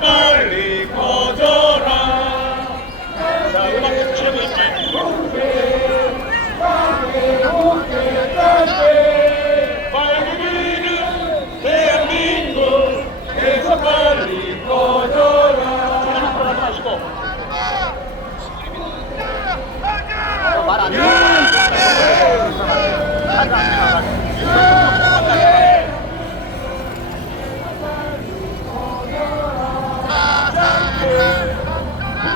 the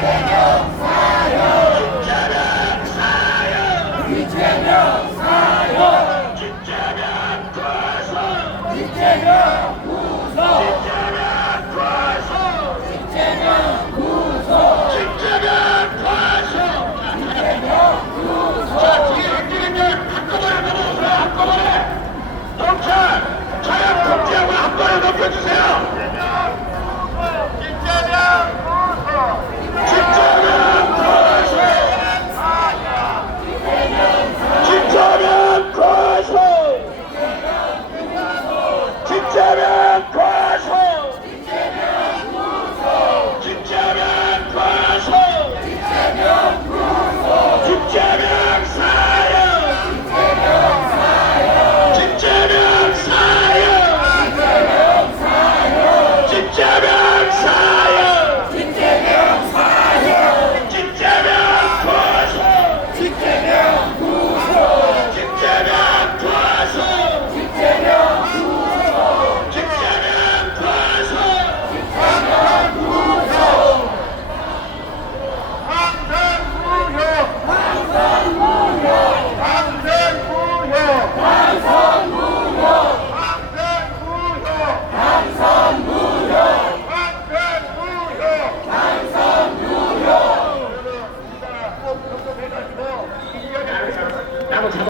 Yeah.